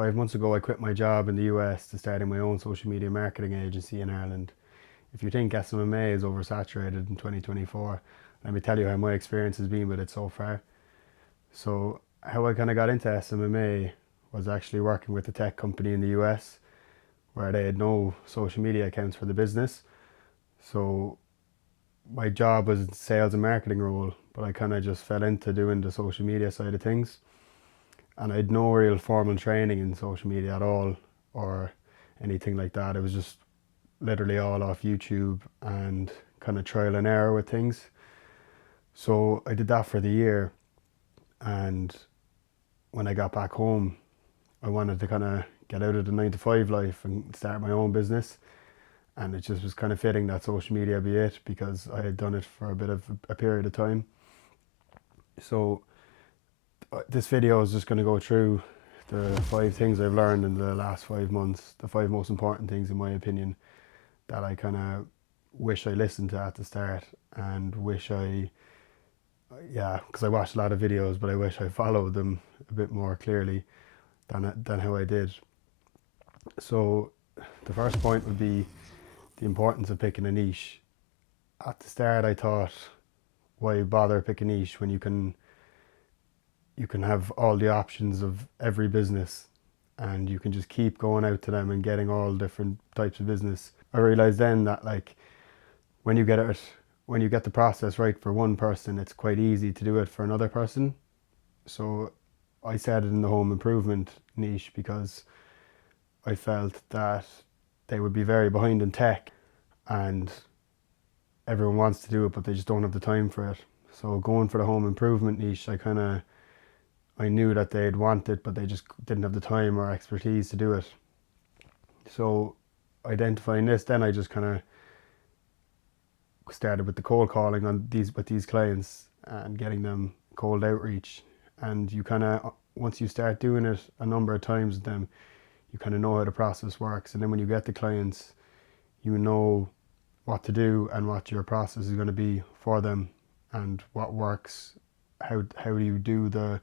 5 months ago, I quit my job in the US to start my own social media marketing agency in Ireland. If you think SMMA is oversaturated in 2024, let me tell you how my experience has been with it so far. So, how I kind of got into SMMA was actually working with a tech company in the US where they had no social media accounts for the business. So, my job was a sales and marketing role, but I kind of just fell into doing the social media side of things. And I had no real formal training in social media at all or anything like that. It was just literally all off YouTube and kind of trial and error with things. So I did that for the year, and when I got back home, I wanted to kind of get out of the 9 to 5 life and start my own business. And it just was kind of fitting that social media be it, because I had done it for a bit of a period of time. So this video is just going to go through the 5 things I've learned in the last 5 months, the 5 most important things in my opinion that I kind of wish I listened to at the start, and wish because I watched a lot of videos, but I wish I followed them a bit more clearly than how I did. So the first point would be the importance of picking a niche. At the start I thought, why bother pick a niche when you can have all the options of every business, and you can just keep going out to them and getting all different types of business. I realized then that when you get the process right for one person, it's quite easy to do it for another person. So I started in the home improvement niche because I felt that they would be very behind in tech, and everyone wants to do it but they just don't have the time for it. So going for the home improvement niche, I knew that they'd want it, but they just didn't have the time or expertise to do it. So identifying this, then I just kind of started with the cold calling with these clients and getting them cold outreach. And you kind of, once you start doing it a number of times with them, you kind of know how the process works. And then when you get the clients, you know what to do and what your process is going to be for them and what works. How do you do the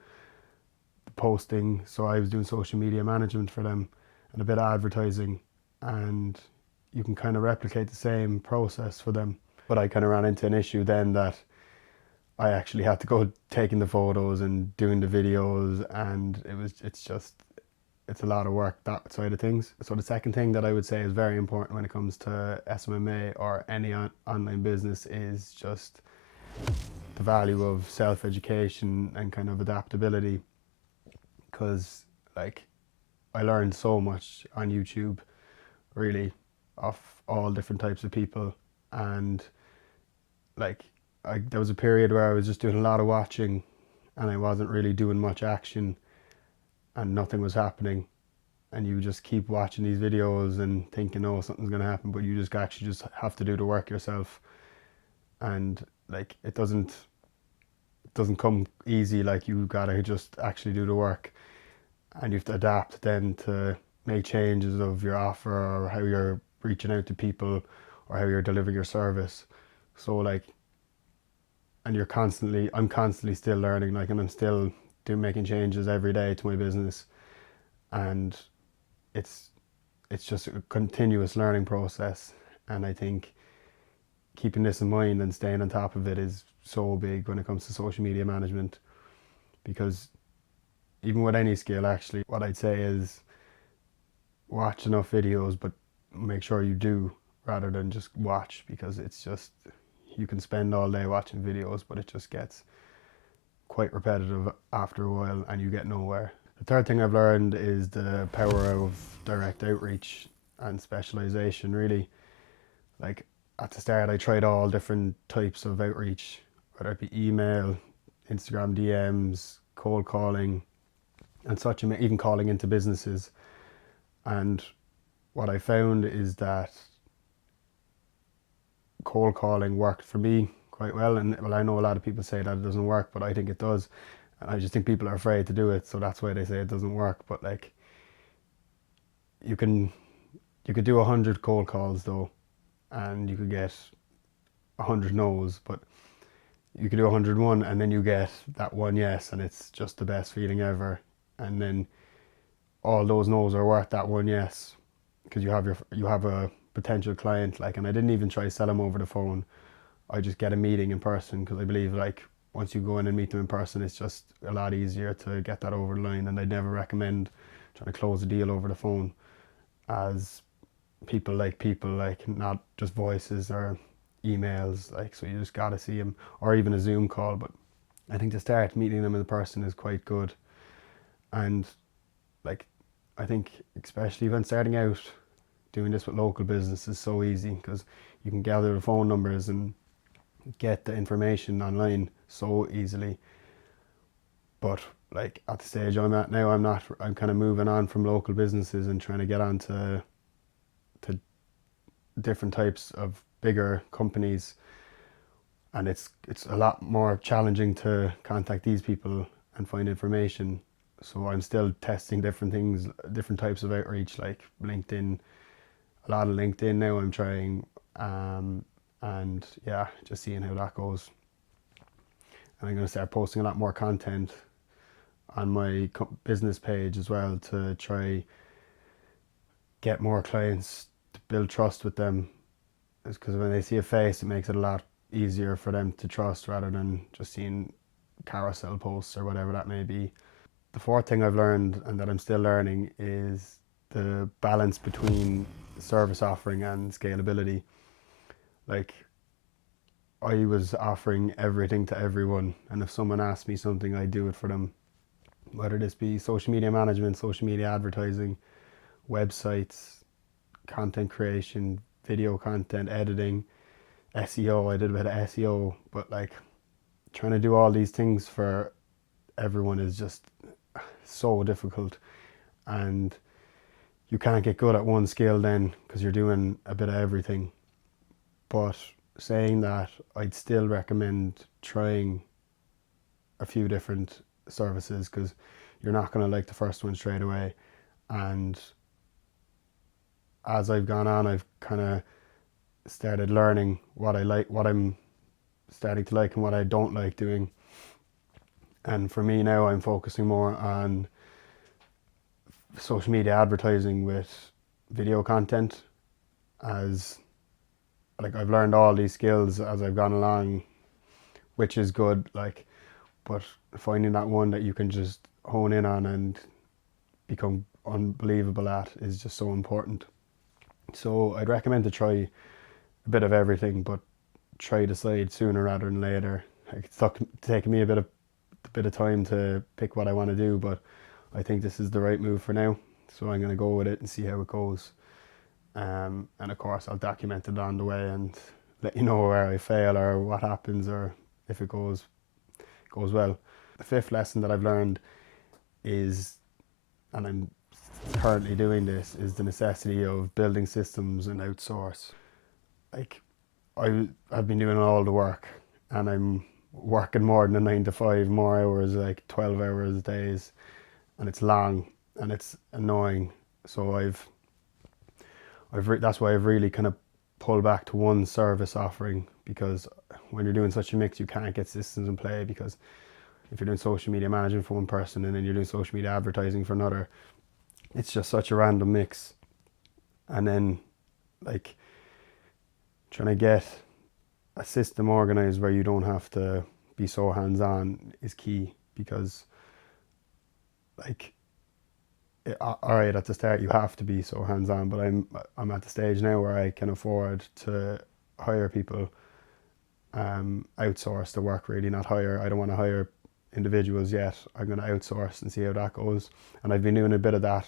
posting? So I was doing social media management for them and a bit of advertising, and you can kind of replicate the same process for them. But I kind of ran into an issue then that I actually had to go taking the photos and doing the videos, and it's a lot of work, that side of things. So the second thing that I would say is very important when it comes to SMMA or any online business is just the value of self-education and kind of adaptability. Because I learned so much on YouTube, really, of all different types of people. And there was a period where I was just doing a lot of watching and I wasn't really doing much action and nothing was happening. And you just keep watching these videos and thinking, oh, something's going to happen, but you just actually just have to do the work yourself. And it doesn't come easy. You gotta just actually do the work, and you have to adapt then to make changes of your offer or how you're reaching out to people or how you're delivering your service. So and I'm constantly still learning, and I'm still making changes every day to my business, and it's just a continuous learning process. And I think keeping this in mind and staying on top of it is so big when it comes to social media management, because even with any skill, actually, what I'd say is watch enough videos, but make sure you do, rather than just watch, because it's just, you can spend all day watching videos, but it just gets quite repetitive after a while and you get nowhere. The third thing I've learned is the power of direct outreach and specialization, really. At the start, I tried all different types of outreach, whether it be email, Instagram DMs, cold calling, and such, even calling into businesses. And what I found is that cold calling worked for me quite well. And I know a lot of people say that it doesn't work, but I think it does. And I just think people are afraid to do it, so that's why they say it doesn't work. But you could do 100 cold calls though, and you could get 100 no's, but you could do 101 and then you get that one yes, and it's just the best feeling ever. And then all those no's are worth that one yes, because you have a potential client, like, and I didn't even try to sell them over the phone. I just get a meeting in person, because I believe, like, once you go in and meet them in person, it's just a lot easier to get that over the line. And I'd never recommend trying to close a deal over the phone, as people like, not just voices or emails, like, so you just got to see them, or even a Zoom call. But I think to start, meeting them in person is quite good. And like, I think especially when starting out, doing this with local business is so easy, because you can gather the phone numbers and get the information online so easily. But like, at the stage I'm at now, I'm kind of moving on from local businesses and trying to get on to different types of bigger companies. And it's a lot more challenging to contact these people and find information. So I'm still testing different things, different types of outreach, like LinkedIn. A lot of LinkedIn now I'm trying, and yeah, just seeing how that goes. And I'm going to start posting a lot more content on my business page as well, to try get more clients, to build trust with them. Because when they see a face, it makes it a lot easier for them to trust, rather than just seeing carousel posts or whatever that may be. The fourth thing I've learned, and that I'm still learning, is the balance between service offering and scalability. Like, I was offering everything to everyone, and if someone asked me something, I do it for them. Whether this be social media management, social media advertising, websites, content creation, video content editing, SEO. I did a bit of SEO, but like, trying to do all these things for everyone is just so difficult. And you can't get good at one skill then, because you're doing a bit of everything. But saying that, I'd still recommend trying a few different services, because you're not going to like the first one straight away. And as I've gone on, I've kind of started learning what I like, what I'm starting to like, and what I don't like doing. And for me now, I'm focusing more on social media advertising with video content, as like, I've learned all these skills as I've gone along, which is good, like, but finding that one that you can just hone in on and become unbelievable at is just so important. So I'd recommend to try a bit of everything, but try to decide sooner rather than later. Like, it's taking me a bit of time to pick what I want to do, but I think this is the right move for now. So I'm going to go with it and see how it goes. And of course, I'll document it on the way and let you know where I fail or what happens, or if it goes well. The fifth lesson that I've learned is, and I'm currently doing this, is the necessity of building systems and outsource. Like, I've been doing all the work, and I'm working more than a 9 to 5, more hours, like 12 hours days, and it's long and it's annoying. So that's why I've really kind of pulled back to one service offering, because when you're doing such a mix, you can't get systems in play. Because if you're doing social media management for one person and then you're doing social media advertising for another, it's just such a random mix. And then, like, trying to get a system organized where you don't have to be so hands-on is key. Because, like, all right, at the start you have to be so hands-on, but I'm at the stage now where I can afford to hire people, outsource the work, really, not hire. I don't want to hire individuals yet. I'm going to outsource and see how that goes. And I've been doing a bit of that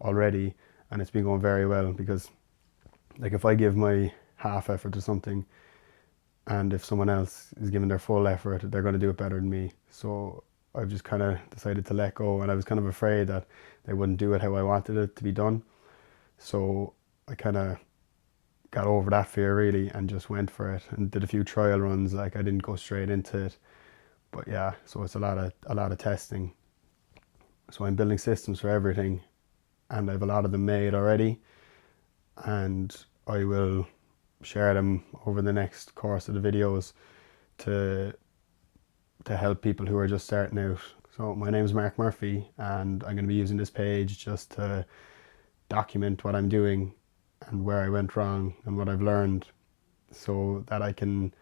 already, and it's been going very well. Because, like, if I give my half effort to something, and if someone else is giving their full effort, they're going to do it better than me. So I've just kind of decided to let go, and I was kind of afraid that they wouldn't do it how I wanted it to be done. So I kind of got over that fear, really, and just went for it and did a few trial runs. Like, I didn't go straight into it, but yeah, so it's a lot of testing. So I'm building systems for everything, and I have a lot of them made already, and I will share them over the next course of the videos to help people who are just starting out. So my name is Mark Murphy, and I'm going to be using this page just to document what I'm doing and where I went wrong and what I've learned, so that I can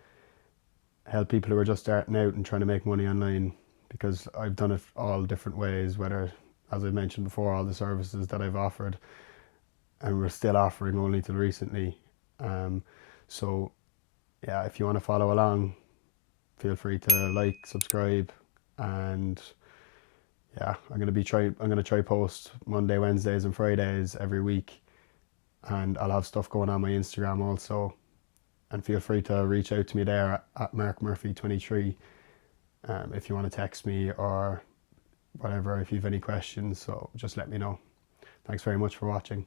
help people who are just starting out and trying to make money online, because I've done it all different ways, whether, as I mentioned before, all the services that I've offered and we're still offering only till recently. Um, so yeah, if you want to follow along, feel free to like, subscribe, and yeah, I'm gonna try post Monday, Wednesdays, and Fridays every week, and I'll have stuff going on my Instagram also. And feel free to reach out to me there at markmurphy23 if you want to text me or whatever, if you have any questions. So just let me know. Thanks very much for watching.